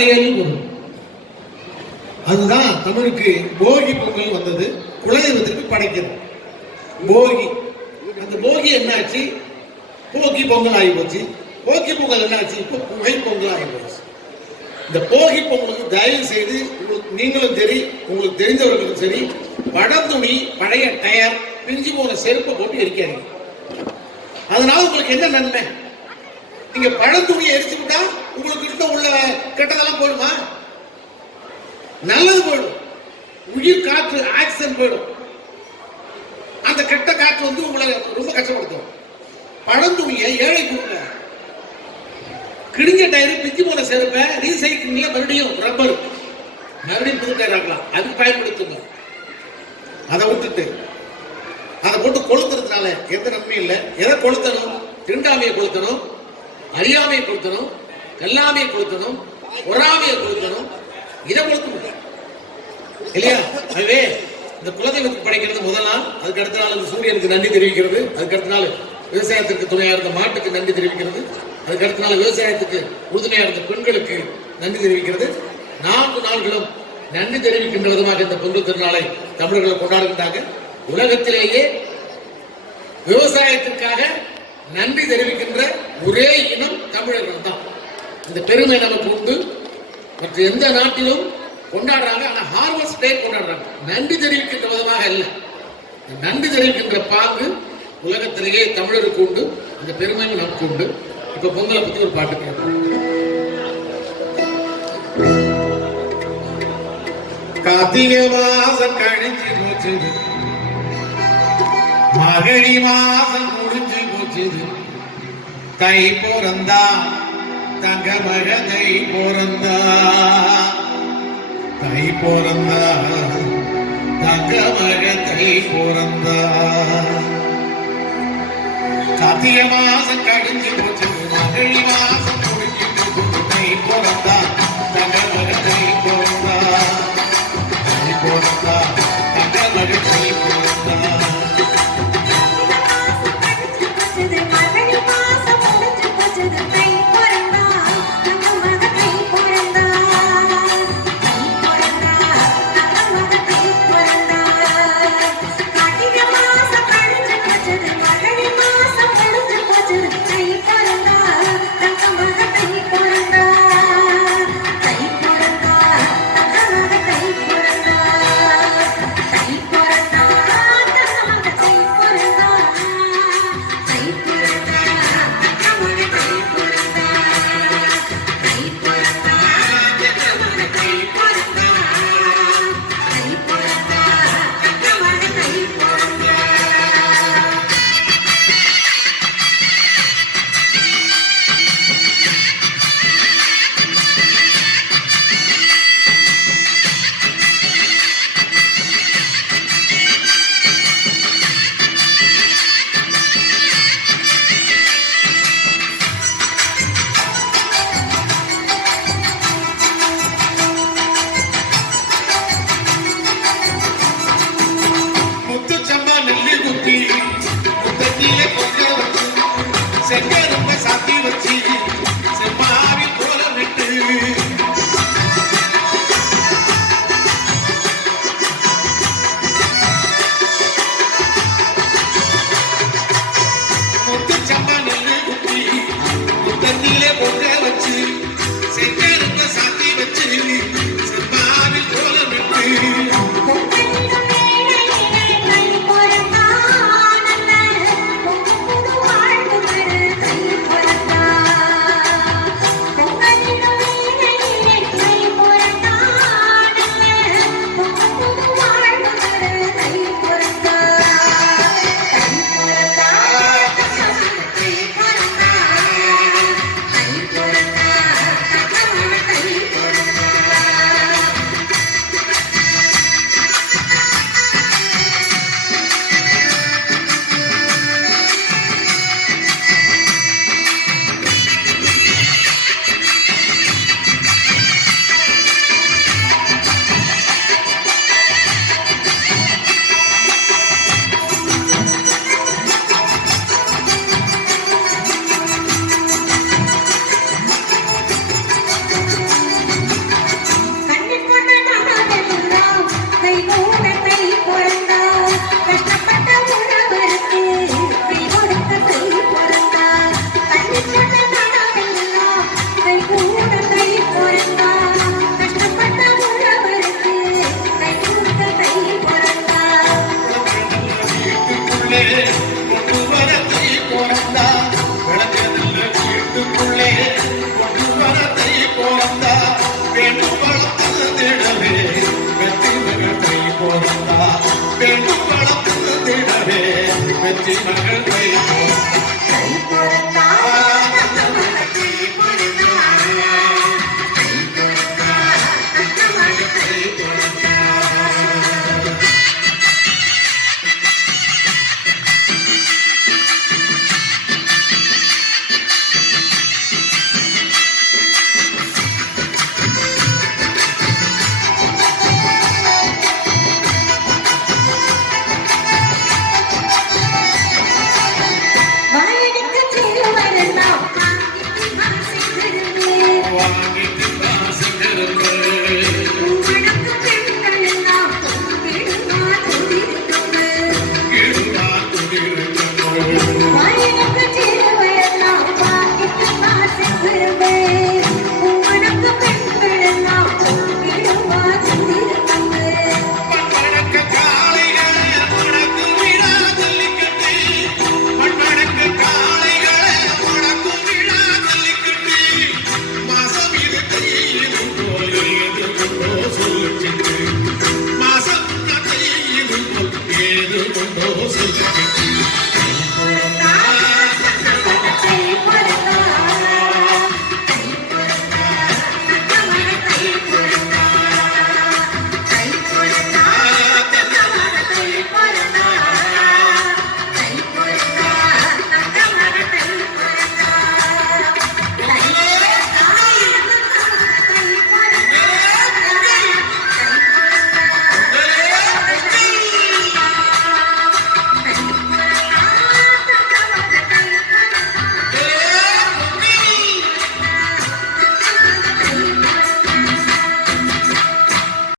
படையல் வரும். அதுதான் தமிழுக்கு போகி பொங்கல் வந்தது. குலதெய்வத்திற்கு படைக்கிறது போகி. அந்த போகி என்னாச்சு? போகி பொங்கல் ஆகி போச்சு. போகி பொங்கல் என்னாச்சு? இப்போ புகை பொங்கல் ஆகி போச்சு. இந்த போகி பொங்கலுக்கு தயவு செய்து நீங்களும் சரி, உங்களுக்கு தெரிந்தவர்களுக்கும் சரி, படத்துணி, பழைய டயர், பிஞ்சு போன செருப்பை போட்டு எரிக்காதீங்க. அதனால உங்களுக்கு என்ன நன்மை? நீங்க பழத்துணியை எரிச்சு விட்டா உங்களுக்கு கிட்ட உள்ள கெட்டதெல்லாம் போயிடுமா? நல்லது போயிடும். உயிர் காற்று ஆக்சிஜன் போயிடும். அந்த கெட்ட காற்று வந்து உங்களை ரொம்ப கஷ்டப்படுத்தும். பழந்துணியை ஏழை கொடுங்க. கிழிஞ்ச டயர், பிஞ்சு போன செருப்பை ரீசைக்கிள்ல மறுபடியும் ரப்பர் மறுபடியும் புது டயர் ஆகலாம், அது பயன்படுத்துங்க. அதை விட்டுட்டு அதை போட்டு கொளுத்துறதுனால எந்த நன்மையும் இல்லை. எதை கொளுத்தணும்? திருண்டாமையை கொளுத்தணும், அறியாமையை கொளுத்தணும், கல்லாமையை கொளுத்தணும், பொறாமையை கொளுத்தணும். இதை கொளுத்த இல்லையா? அதுவே இந்த குலதெய்வத்துக்கு படைக்கிறது முதல் நாள். அதுக்கு அடுத்த நாள் அந்த சூரியனுக்கு நன்றி தெரிவிக்கிறது. அதுக்கு அடுத்த நாள் விவசாயத்திற்கு துணையா இருந்த மாட்டுக்கு நன்றி தெரிவிக்கிறது. அதுக்கு அடுத்த நாள் விவசாயத்துக்கு உறுதுணையா இருந்த பெண்களுக்கு நன்றி தெரிவிக்கிறது. 4 நாள்களும் நன்றி தெரிவிக்கின்ற விதமாக இந்த பொங்கல் திருநாளை தமிழர்கள் கொண்டாடுகின்றாங்க. உலகத்திலேயே விவசாயத்திற்காக நன்றி தெரிவிக்கின்ற ஒரே இனம் தமிழர்கள் தான். இந்த பெருமை நமக்கு உண்டு. மற்ற எந்த நாட்டிலும் கொண்டாடுறாங்க, ஆனா ஹார்வெஸ்ட் டே கொண்டாடுறாங்க. நன்றி தெரிவிக்கின்ற விதமாக அல்ல. நன்றி தெரிவிக்கின்ற பாங்கு உலகத்திலேயே தமிழருக்கு உண்டு. இந்த பெருமையும் நமக்கு உண்டு. இப்ப பொங்கலை பத்தி ஒரு பாட்டு கேட்போம். கார்த்திகை மாசம் கழிஞ்சு போச்சு, மகழி மாசம் முடிஞ்சு போச்சு, தை பிறந்தா தங்க மக தை பிறந்தா, தை பிறந்தா தங்க மக தை பிறந்தா. கார்த்திகை மாசம் கழிஞ்சு போச்சு, மகழி மாசம் முடிஞ்சு போச்சு, தை பிறந்தா தங்க மக தை பிறந்தா, தை பிறந்தா தங்க மக தை பிறந்தா. செங்கரும்பை சாத்தி வச்சு செம்மாவி போல விட்டு